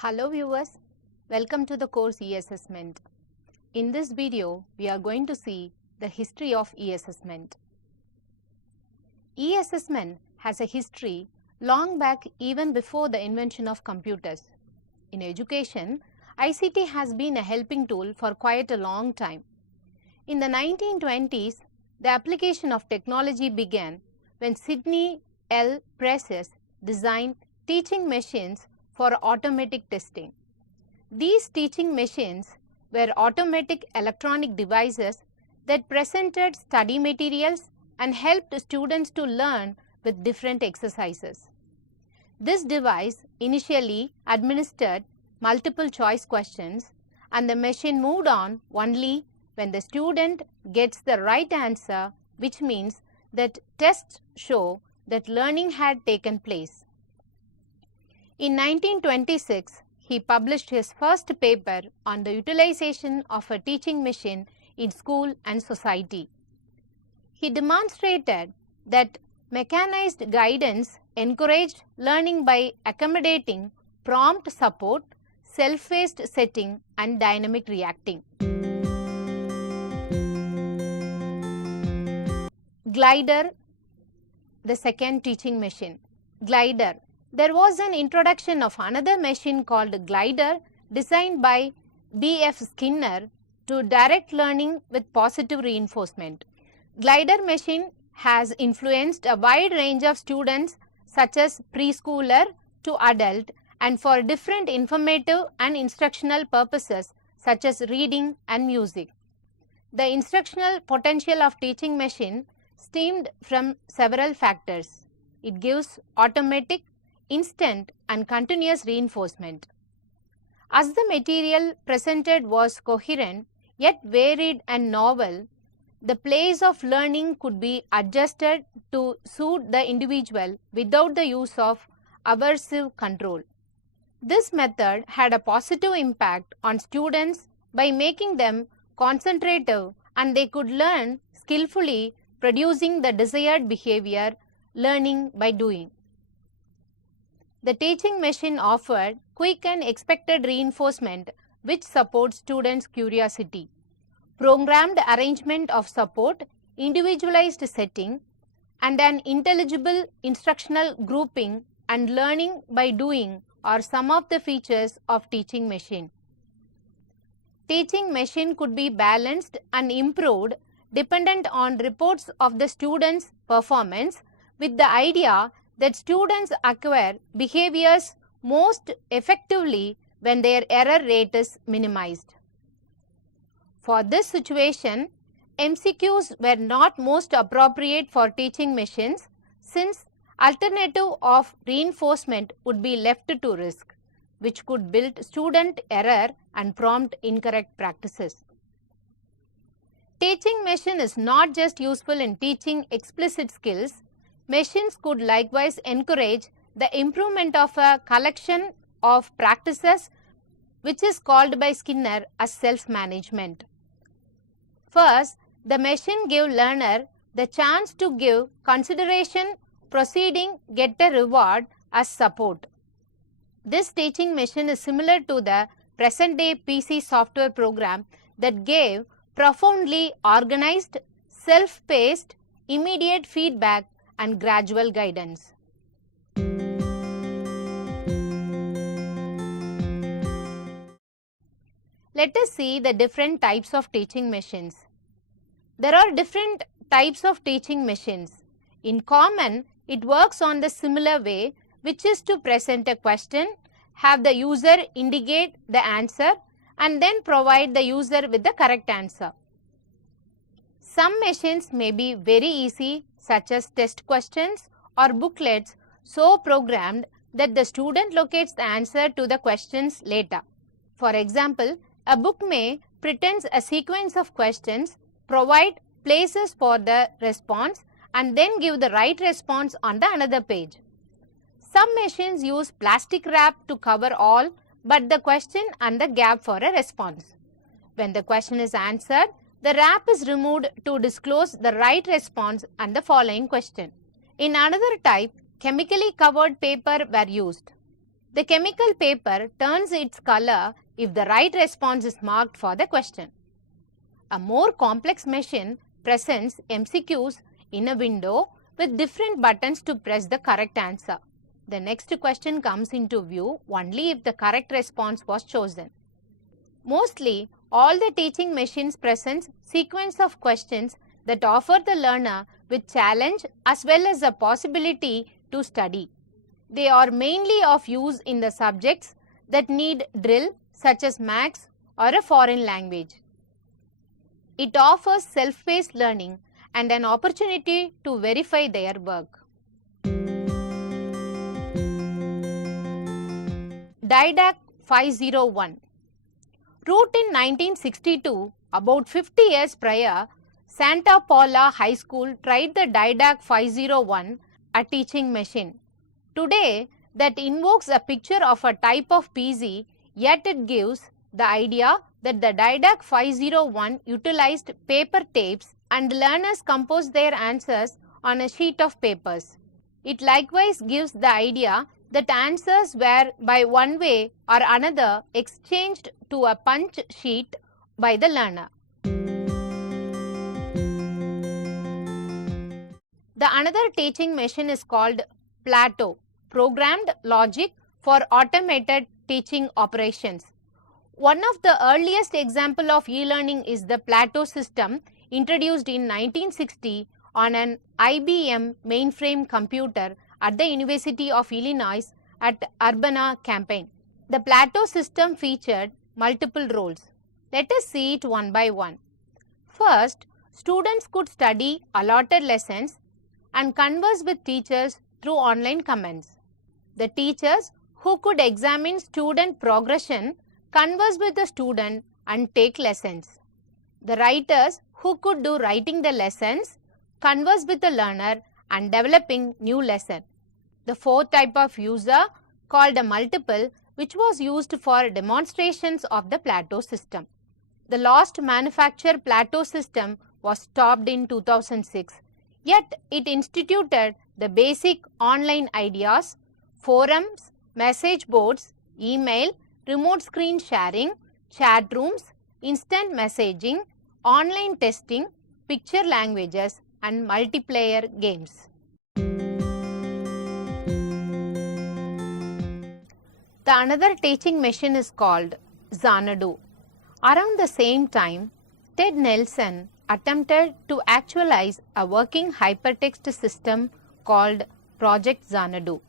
Hello viewers, welcome to the course E-Assessment. In this video, we are going to see the history of E-Assessment. E-Assessment has a history long back even before the invention of computers. In education, ICT has been a helping tool for quite a long time. In the 1920s, the application of technology began when Sidney L. Presses designed teaching machines for automatic testing. These teaching machines were automatic electronic devices that presented study materials and helped students to learn with different exercises. This device initially administered multiple choice questions, and the machine moved on only when the student gets the right answer, which means that tests show that learning had taken place. In 1926, he published his first paper on the utilization of a teaching machine in school and society. He demonstrated that mechanized guidance encouraged learning by accommodating prompt support, self-paced setting, and dynamic reacting. Glider, the second teaching machine. Glider. There was an introduction of another machine called Glider designed by B.F. Skinner to direct learning with positive reinforcement. Glider machine has influenced a wide range of students such as preschooler to adult and for different informative and instructional purposes such as reading and music. The instructional potential of teaching machine stemmed from several factors. It gives automatic, instant and continuous reinforcement. As the material presented was coherent yet varied and novel, the pace of learning could be adjusted to suit the individual without the use of aversive control. This method had a positive impact on students by making them concentrative, and they could learn skillfully, producing the desired behavior, learning by doing. The teaching machine offered quick and expected reinforcement which supports students' curiosity. Programmed arrangement of support, individualized setting, and an intelligible instructional grouping and learning by doing are some of the features of teaching machine. Teaching machine could be balanced and improved dependent on reports of the students' performance, with the idea that students acquire behaviors most effectively when their error rate is minimized. For this situation, MCQs were not most appropriate for teaching machines, since alternative of reinforcement would be left to risk, which could build student error and prompt incorrect practices. Teaching machine is not just useful in teaching explicit skills. Machines could likewise encourage the improvement of a collection of practices which is called by Skinner as self-management. First, the machine gave learner the chance to give consideration, proceeding, get a reward as support. This teaching machine is similar to the present-day PC software program that gave profoundly organized, self-paced, immediate feedback and gradual guidance. Let us see the different types of teaching machines. There are different types of teaching machines. In common, it works on the similar way, which is to present a question, have the user indicate the answer, and then provide the user with the correct answer. Some machines may be very easy, such as test questions or booklets so programmed that the student locates the answer to the questions later. For example, a book may pretend a sequence of questions, provide places for the response, and then give the right response on the another page. Some machines use plastic wrap to cover all but the question and the gap for a response. When the question is answered, the wrap is removed to disclose the right response and the following question. In another type, chemically covered paper were used. The chemical paper turns its color if the right response is marked for the question. A more complex machine presents MCQs in a window with different buttons to press the correct answer. The next question comes into view only if the correct response was chosen. Mostly, all the teaching machines present sequence of questions that offer the learner with challenge as well as a possibility to study. They are mainly of use in the subjects that need drill such as maths or a foreign language. It offers self-paced learning and an opportunity to verify their work. Didac 501. Wrote in 1962, about 50 years prior, Santa Paula High School tried the Didac 501, a teaching machine. Today, that invokes a picture of a type of PC, yet it gives the idea that the Didac 501 utilized paper tapes and learners composed their answers on a sheet of papers. It likewise gives the idea that answers were by one way or another exchanged to a punch sheet by the learner. The another teaching machine is called Plato, Programmed Logic for Automated Teaching Operations. One of the earliest example of e-learning is the Plato system introduced in 1960 on an IBM mainframe computer at the University of Illinois at Urbana-Champaign. The Plato system featured multiple roles. Let us see it one by one. First, students could study allotted lessons and converse with teachers through online comments. The teachers who could examine student progression converse with the student and take lessons. The writers who could do writing the lessons converse with the learner and developing new lesson. The fourth type of user called a multiple, which was used for demonstrations of the Plato system. The last manufactured Plato system was stopped in 2006, yet it instituted the basic online ideas, forums, message boards, email, remote screen sharing, chat rooms, instant messaging, online testing, picture languages, and multiplayer games. The another teaching machine is called Xanadu. Around the same time, Ted Nelson attempted to actualize a working hypertext system called Project Xanadu.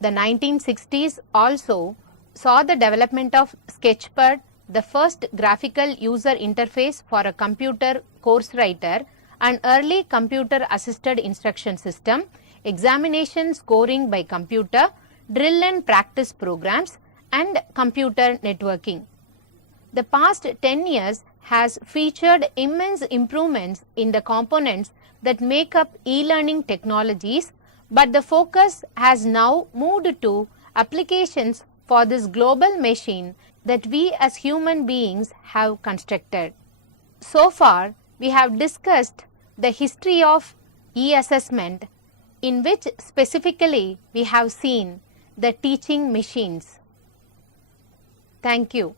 The 1960s also saw the development of Sketchpad, the first graphical user interface for a computer course writer, an early computer-assisted instruction system, examination scoring by computer, drill and practice programs, and computer networking. The past 10 years has featured immense improvements in the components that make up e-learning technologies, but the focus has now moved to applications for this global machine that we as human beings have constructed. So far, we have discussed the history of e-assessment, in which specifically we have seen the teaching machines. Thank you.